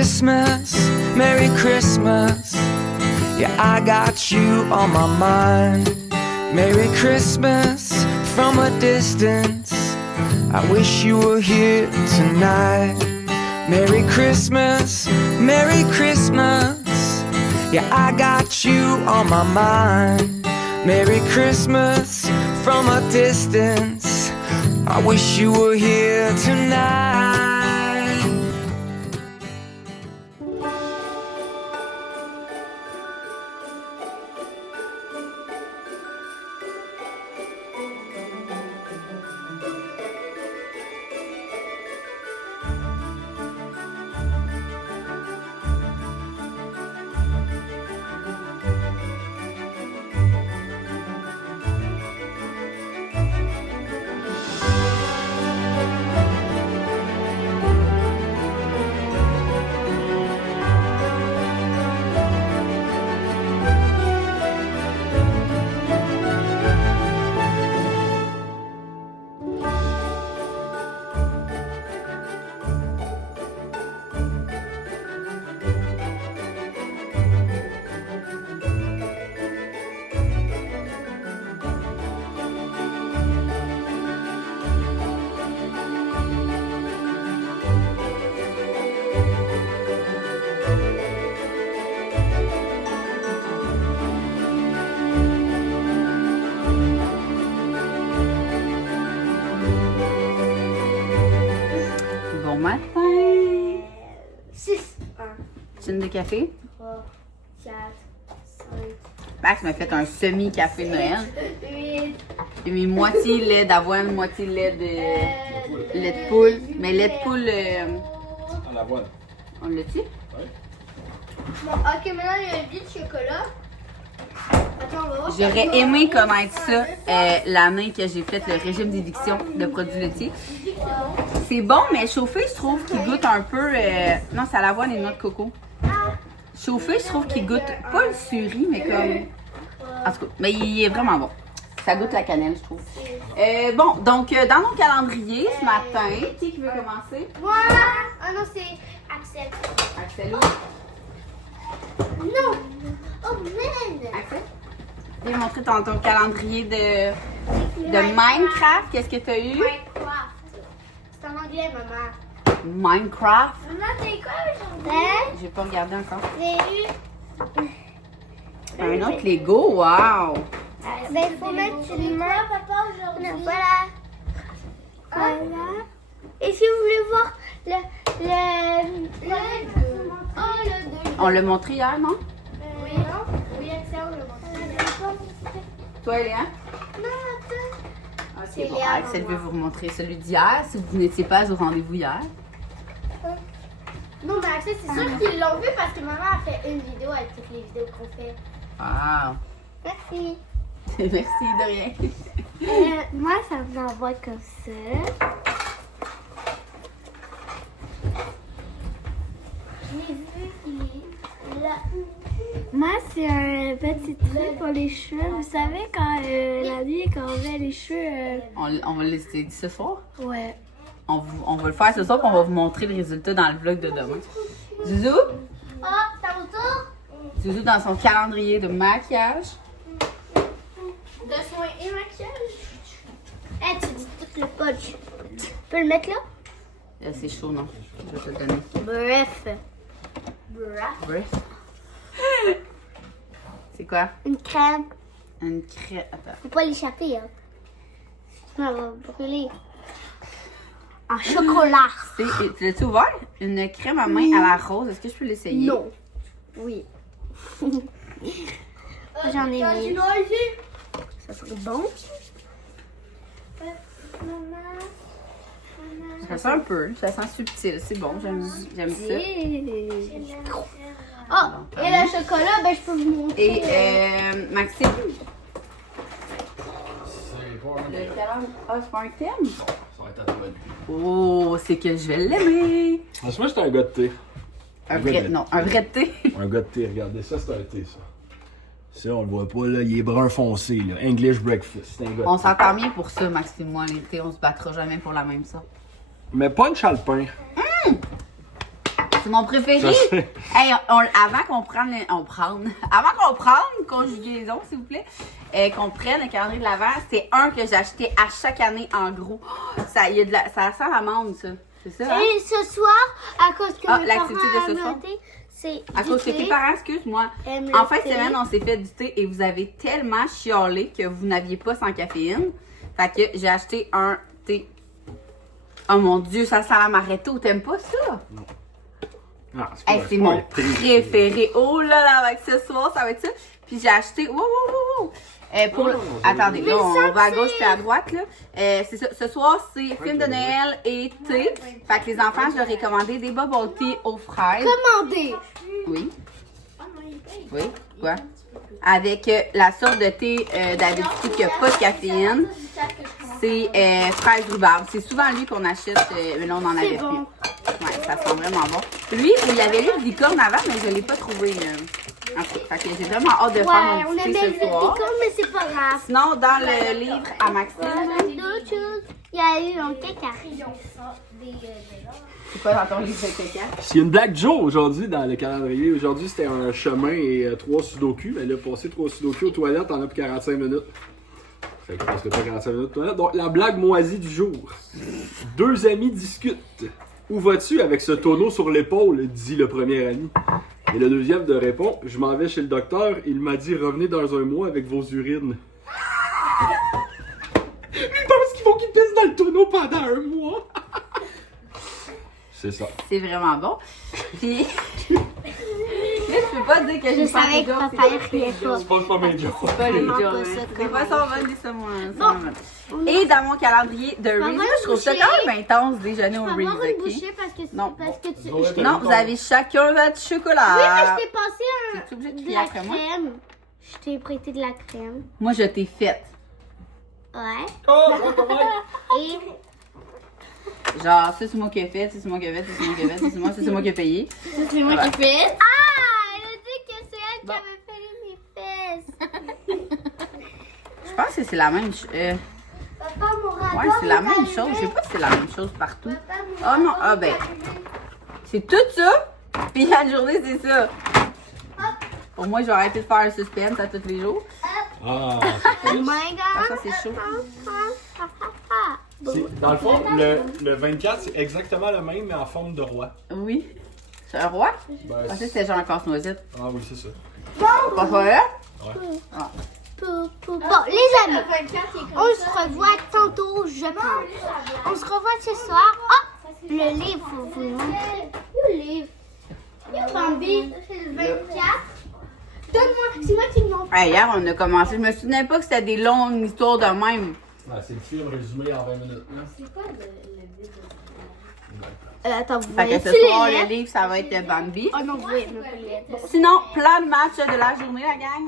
Christmas, Merry Christmas. Yeah, I got you on my mind. Merry Christmas from a distance. I wish you were here tonight. Merry Christmas, Merry Christmas. Yeah, I got you on my mind. Merry Christmas from a distance. I wish you were here tonight. Matin. 6, 1, Chine de café. 3, 4, 5, Max m'a fait un semi-café de Noël. 8. J'ai mis moitié lait d'avoine, moitié lait de poule. Mais lait de poule, À l'avoine. on l'a dit? Bon, ok, maintenant il y a un vide chocolat. Attends, on va voir. J'aurais aimé connaître ça l'année que j'ai fait le régime d'éviction de produits laitiers. C'est bon, mais chauffé, je trouve qu'il goûte un peu. Non, c'est à l'avoine et noix de coco. Chauffé, je trouve qu'il goûte pas le suri, mais comme. En tout cas, mais il est vraiment bon. Ça goûte la cannelle, je trouve. Bon, donc dans mon calendrier ce matin, qui veut commencer? Moi! Ah non, c'est Axel. Axel. Non! Oh man! Axel? Viens montrer ton calendrier de Minecraft. Qu'est-ce que tu as eu? Minecraft. C'est en anglais, maman. Minecraft. Maman, t'as eu quoi aujourd'hui? J'ai pas regardé encore. J'ai eu. Un autre Lego, wow! Ben, il faut mettre une main. Papa, aujourd'hui? Voilà. Voilà. Et si vous voulez voir le On l'a montré hier, non? Oui, non? Oui, Axel, on l'a montré. Toi, Léa? Non, attends. Ah, C'est bon. Léa, Axel maman. veut vous remontrer celui d'hier si vous n'étiez pas au rendez-vous hier. Non, mais Axel, c'est sûr qu'ils l'ont vu parce que maman a fait une vidéo avec toutes les vidéos qu'on fait. Wow! Merci. Merci de rien. Moi, ça m'envoie comme ça. J'ai vu qu'il est là. Moi, c'est un petit truc pour les cheveux. Vous savez, quand la nuit, quand on met les cheveux. On va le laisser ce soir. Ouais. On va le faire ce soir et on va vous montrer le résultat dans le vlog de demain. Zouzou? Oh, c'est à mon tour? Zouzou dans son calendrier de maquillage. De soins et maquillage. Eh, tu dis tout le punch. Tu peux le mettre là? C'est chaud, non? Je vais te le donner. Bref. Bref. C'est quoi? Une crème. Une crème. Attends. Faut pas l'échapper, hein. Sinon, elle va brûler. En chocolat. Tu l'as-tu ouvert? Une crème à main à la rose. Est-ce que je peux l'essayer? Non. Oui. J'en ai mis. Ça serait bon. Ça sent un peu. Ça sent subtil. C'est bon. J'aime ça. Oh, et le chocolat, ben je peux vous montrer. Et Maxime, C'est pas un. le calendrier. Ah, c'est pas un thème? Ça va être à toi. Oh, c'est que je vais l'aimer. Moi, c'est un gars de thé. Un vrai, non, un vrai thé. Un gars de thé, regardez, ça, c'est un thé, ça. Ça, on le voit pas, là, il est brun foncé, là. English breakfast, c'est un gars On de thé. s'entend bien pour ça, Maxime. Moi, l'été, on se battra jamais pour la même sorte. Mais punch alpin. C'est mon préféré. Ça, c'est- Hey, avant qu'on prenne, avant qu'on prenne conjugaison, s'il vous plaît, qu'on prenne le calendrier de l'Avent, c'est un que j'achetais à chaque année en gros. Ça, ça sent l'amande, ça. C'est ça, hein? Et ce soir, à cause que mes parents l'activité de ce ont soir. noté, c'est À cause que du tes thé. parents, excuse-moi. Aime En le fin de thé. semaine, on s'est fait du thé et vous avez tellement chialé que vous n'aviez pas sans caféine. Fait que j'ai acheté un thé. Oh mon Dieu, ça sent l'amaretto. T'aimes pas ça? Ah, Hey, pas- c'est pas mon un thé. préféré. Oh là là, avec ce soir, ça va être ça. Puis j'ai acheté. Wow, wow, wow, wow. Pour Oh, attendez, là, on ça, va à c'est- gauche puis à droite. Là. C'est ça. Ce soir, c'est film de Noël et thé. Fait que les enfants, je leur ai commandé des bubble tea aux fraises. Commandé. Oui. Oui, quoi? Avec la sorte de thé d'habitude qui n'a pas de caféine. C'est fraise rhubarbe. C'est souvent lui qu'on achète, mais là, on en avait bon. plus. Ouais, ça sent vraiment bon. Lui, il y avait eu le licorne avant, mais je ne l'ai pas trouvé. En tout cas, fait que j'ai vraiment hâte de Ouais, faire mon on petit aimait thé le ce soir. licorne, mais c'est pas grave. Sinon, dans le livre à Maxime, D'autres choses, il y a eu un caca. c'est pas dans ton livre de caca. Il y a une Black Joe aujourd'hui dans le calendrier. Aujourd'hui, c'était un chemin et 3 sudoku. Elle a passé 3 sudoku aux toilettes en a pour 45 minutes. Fait que presque pas 45 minutes aux toilettes. Donc, la blague moisie du jour. 2 amis discutent. Où vas-tu avec ce tonneau sur l'épaule, dit le premier ami. Et le deuxième de répond, je m'en vais chez le docteur. Il m'a dit, revenez dans un mois avec vos urines. Il pense qu'il faut qu'il pisse dans le tonneau pendant un mois. C'est ça. C'est vraiment bon. Puis, là, tu peux pas dire que Je j'ai pas savais des que jokes, papa c'est riait pas. Je pense pas mes jokes. c'est pas les Vraiment jokes. pas ça Des comme fois, on ça va, dis ça, moi. ça va. Et dans mon calendrier de Reese, Maman, je trouve ça boucher. quand même intense déjeuner au On va Reese, avoir une ok? bouchée parce que, Non. parce que tu... Ouais, je t'ai- Non, vous avez chacun votre Oui, mais chocolat. je t'ai passé T'es-tu obligé de de crier la après moi? crème. Je t'ai prêté de la crème. Moi, je t'ai faite. Ouais. Oh, Et Genre, ça, c'est moi qui ai fait, ça, c'est moi qui ai fait, ça, c'est moi qui ai fait, ça, c'est moi qui ai payé. c'est moi qui fais. Ah, elle a dit que c'est elle Bon. qui avait fait mes fesses. Je pense que c'est la même chose. Papa, mon radar. Ouais, c'est la même chose. Je sais pas si c'est la même chose partout. Oh non, ah ben. C'est tout ça, puis la journée, c'est ça. Pour moi, je vais arrêter de faire un suspense à tous les jours. Ah, Oh my Ah, god. ça, c'est chaud. dans le fond, le 24, c'est exactement le même, mais en forme de roi. Oui. C'est un roi? Ben, Je pensais que c'était genre un casse-noisette. Ah oui, c'est ça. Pas vrai? Bon, les amis, on se revoit tantôt, je pense. On se revoit ce soir. Oh, le livre, faut vous le montrer. Le livre. Bambi, c'est le 24. Donne-moi, c'est moi qui me montre. Hey, hier, on a commencé. Je me souvenais pas que c'était des longues histoires de même. Ah, c'est le film résumé en 20 minutes. Là. Attends, vous Fait que voyez ce soir, le livre, ça va être Bambi. Oh non, vous voyez même pas les lettres. Sinon, plan de match de la journée, la gang.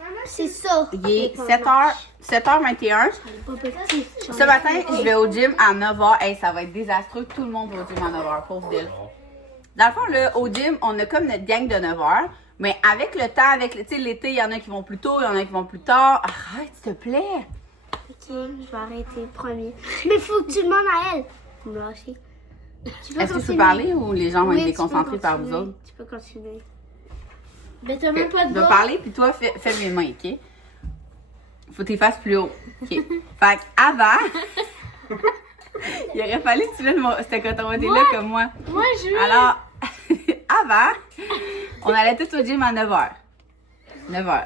Hein? C'est ça. Il est 7h21. Pas petit. Ce matin, je vais au gym à 9h. Hey, ça va être désastreux. Tout le monde va au gym à 9h, pauvre d'elle. Dans le fond, là, au gym, on a comme notre gang de 9h. Mais avec le temps, avec l'été, il y en a qui vont plus tôt, il y en a qui vont plus tard. Arrête, s'il te plaît. Ok, je vais arrêter le premier. Mais faut que tu demandes à elle. Vous me lâchez. Tu peux Est-ce que tu peux continuer. parler ou les gens vont Oui, être tu peux déconcentrés par vous continuer. autres? Tu peux continuer. Mais t'as même pas Je de vais bas. parler, puis toi, fais mes mains, OK? Faut que tu les fasses plus haut. OK. Fait qu'avant, il aurait fallu que tu viennes ce coton-là comme moi. Moi, je veux. Alors, avant, on allait tous au gym à 9h. 9h.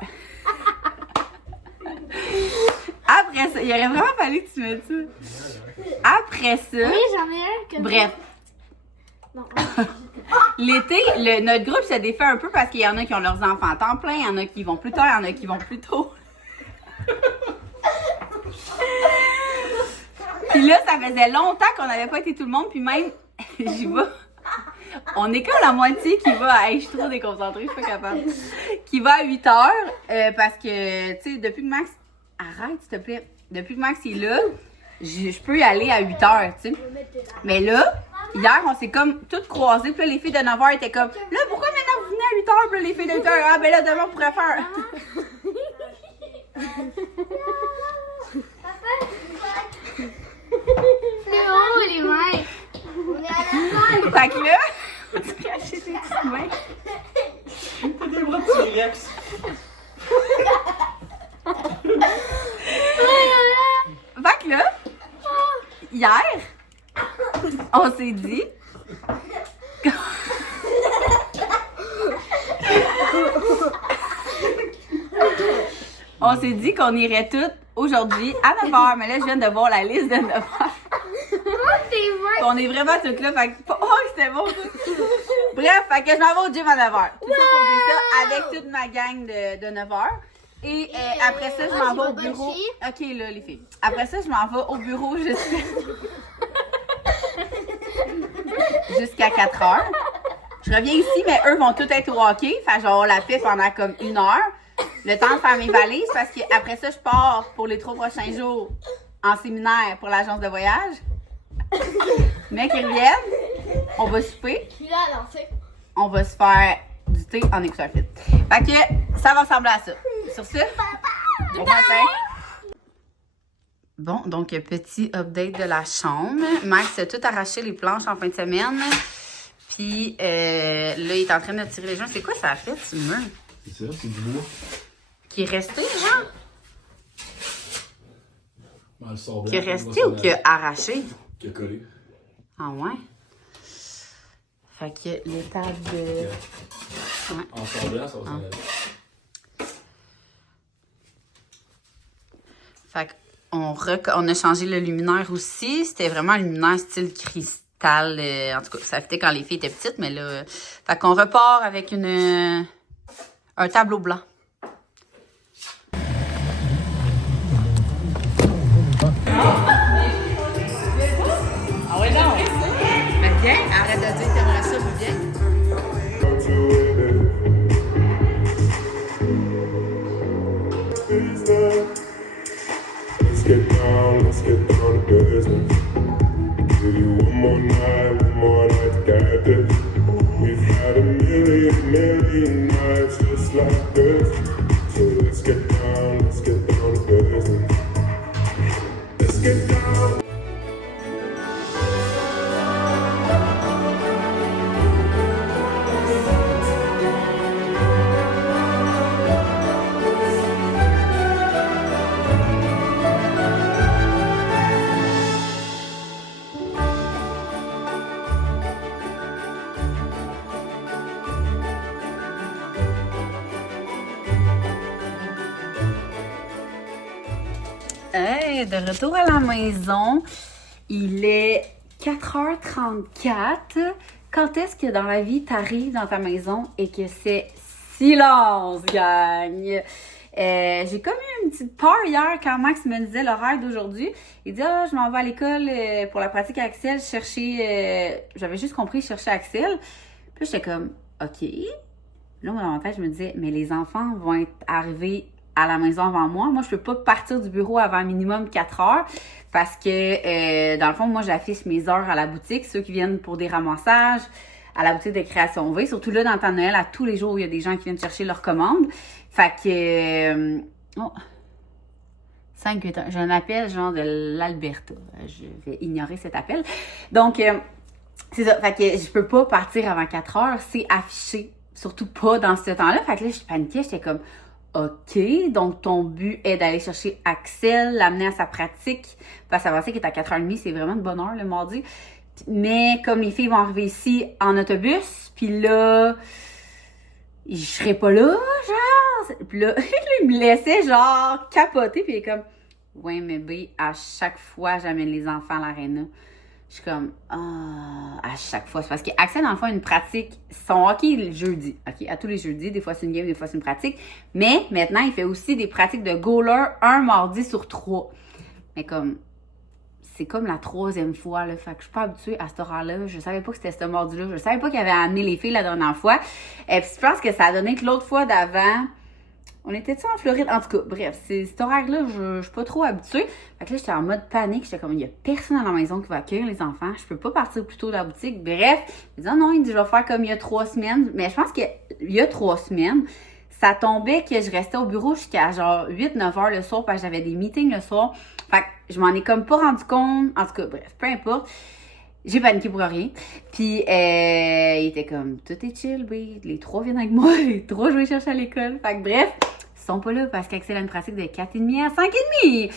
Après ça, il aurait vraiment fallu que tu mettes ça. Après ça, Oui, j'en ai un que. bref. Non. L'été, notre groupe se défait un peu parce qu'il y en a qui ont leurs enfants à temps plein, il y en a qui vont plus tard, il y en a qui vont plus tôt. Puis là, ça faisait longtemps qu'on n'avait pas été tout le monde, puis même, j'y vais. On est comme la moitié qui va à... Hey, je suis trop déconcentrée, je suis pas capable. Qui va à 8h, parce que, tu sais, depuis que Max... Arrête, s'il te plaît. Depuis que Max est là, je peux y aller à 8h, tu sais. Mais là, hier, on s'est comme toutes croisées, puis là, les filles de 9h étaient comme, là, pourquoi maintenant vous venez à 8h, puis là, les filles de 8h, ah, ben là, demain, on pourrait faire... C'est haut, les mains. On est à la salle. Fait que là, s'est dit... On s'est dit qu'on irait toutes aujourd'hui à 9h, mais là, je viens de voir la liste de 9h. On est vraiment toutes là, fait que... Oh, c'était bon, ça! Bref, fait que je m'en vais au gym à 9h. Tout ça pour dire ça, avec toute ma gang de 9h. Et après ça, je m'en vais au bureau. OK, là, les filles. Après ça, je m'en vais au bureau jusqu'à 4h. Je reviens ici, mais eux vont tous être au hockey. Fait que je vais avoir la paix pendant comme 1 heure. Le temps de faire mes valises, parce qu'après ça, je pars pour les 3 prochains jours en séminaire pour l'agence de voyage. Mais qu'ils reviennent, on va souper. On va se faire du thé en écouteur fit. Fait que ça va ressembler à ça. Sur ce, bon matin. Bon, donc petit update de la chambre. Max a tout arraché les planches en fin de semaine. Puis là, il est en train de tirer les joints. C'est quoi ça a fait, ce mur? C'est ça, c'est du bois. Qui est resté, genre? Ben, le sort blanc, Qui est resté ou qui a arraché? Qui a collé. Ah ouais? Fait que l'étage de... Ouais. En sort blanc, ça va s'en aller. Fait qu'on a changé le luminaire aussi. C'était vraiment un luminaire style cristal. En tout cas, ça fitait quand les filles étaient petites, mais là... Fait qu'on repart avec un tableau blanc. Ah ouais, non! Mais bien, arrête de dire que t'aimerais ça, mais bien. Let's get down to business. Give you one more night to get this. We've had a million nights just like this. So let's get down to business. Let's get down. Hey, de retour à la maison. Il est 4h34. Quand est-ce que dans la vie, t'arrives dans ta maison et que c'est silence, gang? J'ai comme eu une petite peur hier quand Max me disait l'horaire d'aujourd'hui. Il dit, je m'en vais à l'école pour la pratique à Axel chercher... J'avais juste compris chercher Axel. Puis j'étais comme, OK. Là, moi, dans ma tête, je me disais, mais les enfants vont être arrivés à la maison avant moi. Moi, je peux pas partir du bureau avant minimum 4 heures parce que, dans le fond, moi, j'affiche mes heures à la boutique. Ceux qui viennent pour des ramassages, à la boutique de Création V. Surtout là, dans le temps de Noël, à tous les jours, il y a des gens qui viennent chercher leurs commandes. Fait que... 581. J'ai un appel genre de l'Alberta. Je vais ignorer cet appel. Donc, c'est ça. Fait que je peux pas partir avant 4 heures. C'est affiché. Surtout pas dans ce temps-là. Fait que là, je paniquais. J'étais comme... OK, donc ton but est d'aller chercher Axel, l'amener à sa pratique. Parce que avancé qu'il est à 4h30, c'est vraiment de bonne heure le mardi. Mais comme les filles vont arriver ici en autobus, puis là, je serai pas là, genre. Puis là, il me laissait genre capoter, puis il est comme, ouais, mais B, à chaque fois, j'amène les enfants à l'aréna. Je suis comme, à chaque fois. C'est parce qu'Axel, dans le fond, a une pratique, son hockey le jeudi. OK, à tous les jeudis. Des fois, c'est une game, des fois, c'est une pratique. Mais maintenant, il fait aussi des pratiques de goaler un mardi sur 3. Mais comme, c'est comme la 3e fois, là. Fait que je suis pas habituée à cet horaire-là. Je savais pas que c'était ce mardi-là. Je savais pas qu'il avait amené les filles la dernière fois. Et puis, je pense que ça a donné que l'autre fois d'avant, on était-tu en Floride? En tout cas, bref, cet horaire-là, je suis pas trop habituée. Fait que là, j'étais en mode panique. J'étais comme, il y a personne à la maison qui va accueillir les enfants. Je peux pas partir plus tôt de la boutique. Bref, il dit, non, il dit, je vais faire comme il y a 3 semaines. Mais je pense qu'il y a 3 semaines, ça tombait que je restais au bureau jusqu'à genre 8-9 heures le soir parce que j'avais des meetings le soir. Fait que je m'en ai comme pas rendu compte. En tout cas, bref, peu importe. J'ai paniqué pour rien. Puis, il était comme, tout est chill, babe. Les 3 viennent avec moi. Les 3, je vais chercher à l'école. Fait que bref, sont pas là parce qu'Axel a une pratique de 4,5 à 5,5.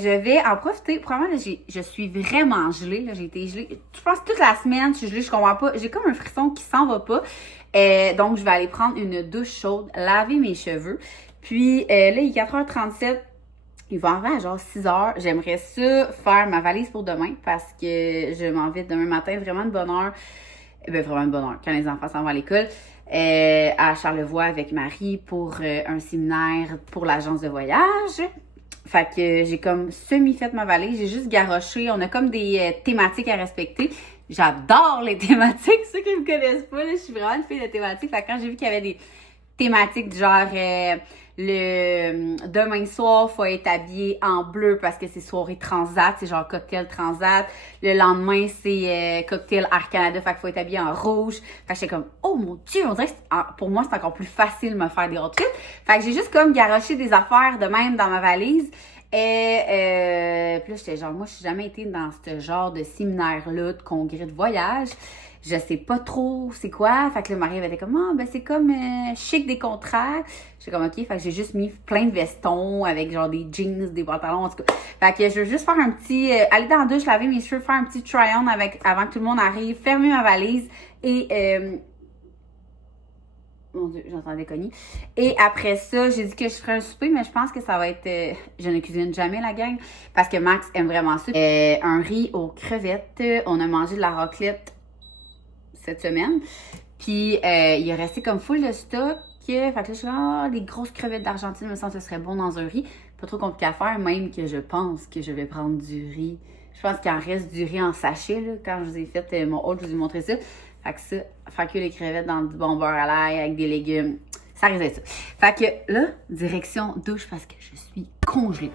Je vais en profiter. Probablement, là, je suis vraiment gelée. Là, j'ai été gelée. Je pense toute la semaine, je suis gelée, je comprends pas. J'ai comme un frisson qui s'en va pas. Donc, je vais aller prendre une douche chaude, laver mes cheveux. Puis là, il est 4h37. Il va arriver à genre 6h. J'aimerais ça faire ma valise pour demain parce que je m'en vais demain matin vraiment de bonne heure. Ben, vraiment de bonne heure, quand les enfants s'en vont à l'école. À Charlevoix avec Marie pour un séminaire pour l'agence de voyage. Fait que j'ai comme semi-fait ma valise. J'ai juste garoché. On a comme des thématiques à respecter. J'adore les thématiques. Ceux qui me connaissent pas, là, je suis vraiment une fille de thématiques. Fait que quand j'ai vu qu'il y avait des thématiques du genre demain soir, faut être habillé en bleu parce que c'est soirée transat, c'est genre cocktail transat. Le lendemain, c'est cocktail Air Canada, fait qu'il faut être habillé en rouge. Fait que j'étais comme, oh mon Dieu, on dirait que pour moi, c'est encore plus facile de me faire des outfits. Fait que j'ai juste comme garoché des affaires de même dans ma valise. Et puis là, j'étais genre, moi, je suis jamais été dans ce genre de séminaire-là, de congrès de voyage. Je sais pas trop c'est quoi. Fait que le mari avait été comme, ah, ben c'est comme chic des contrats. J'étais comme, ok. Fait que j'ai juste mis plein de vestons avec genre des jeans, des pantalons, en tout cas. Fait que je veux juste faire un petit, aller dans la douche, laver mes cheveux, faire un petit try-on avant que tout le monde arrive, fermer ma valise et, mon Dieu, j'entendais cogner. Et après ça, j'ai dit que je ferais un souper, mais je pense que ça va être... je ne cuisine jamais, la gang, parce que Max aime vraiment ça. Un riz aux crevettes. On a mangé de la raclette cette semaine. Puis, il est resté comme full de stock. Fait que là, je suis là, les grosses crevettes d'Argentine, me semble que ce serait bon dans un riz. Pas trop compliqué à faire, même que je pense que je vais prendre du riz. Je pense qu'il en reste du riz en sachet, là. Quand je vous ai fait mon haul, je vous ai montré ça. Fait que ça, faire cuire les crevettes dans du bon beurre à l'ail avec des légumes, ça risque d'être ça. Fait que là, direction douche parce que je suis congelée.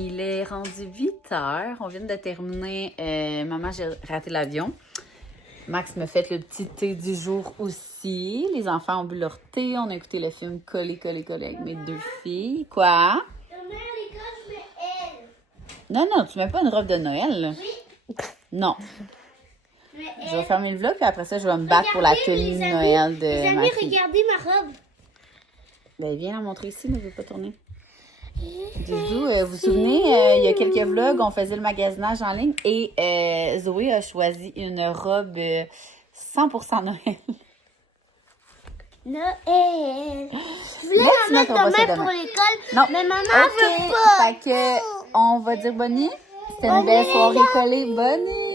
Il est rendu 8h. On vient de terminer. Maman, j'ai raté l'avion. Max me fait le petit thé du jour aussi. Les enfants ont bu leur thé. On a écouté le film Collé avec mes deux filles. Quoi? Non, tu mets pas une robe de Noël, là. Oui. Non. Je vais fermer le vlog, puis après ça, je vais me battre pour la tenue de Noël de ma fille. Regardez ma robe. Ben, viens la montrer ici, mais je ne veux pas tourner. Bisous. Vous vous souvenez, il y a quelques vlogs, on faisait le magasinage en ligne et Zoé a choisi une robe 100% Noël. Noël. Je voulais la mettre demain pour l'école, non. Mais maman veut pas. Fait que, on va dire bonne nuit. C'était une belle soirée collée. Bonne nuit.